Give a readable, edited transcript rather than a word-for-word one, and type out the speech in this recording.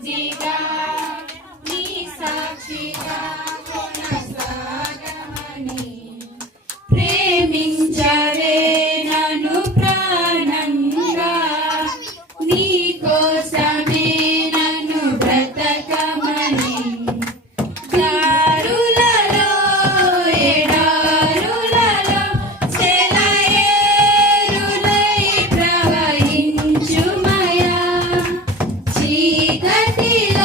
బుద్ధిగా నీ సాక్షిగా కొనసాగమని ప్రేమించవే నన్ను ప్రాణంగా నీ కోసమే నన్ను బ్రతకమని దారులలో ఎడారులలో సెలయేరులై ప్రవహించుమయా చీకటిలో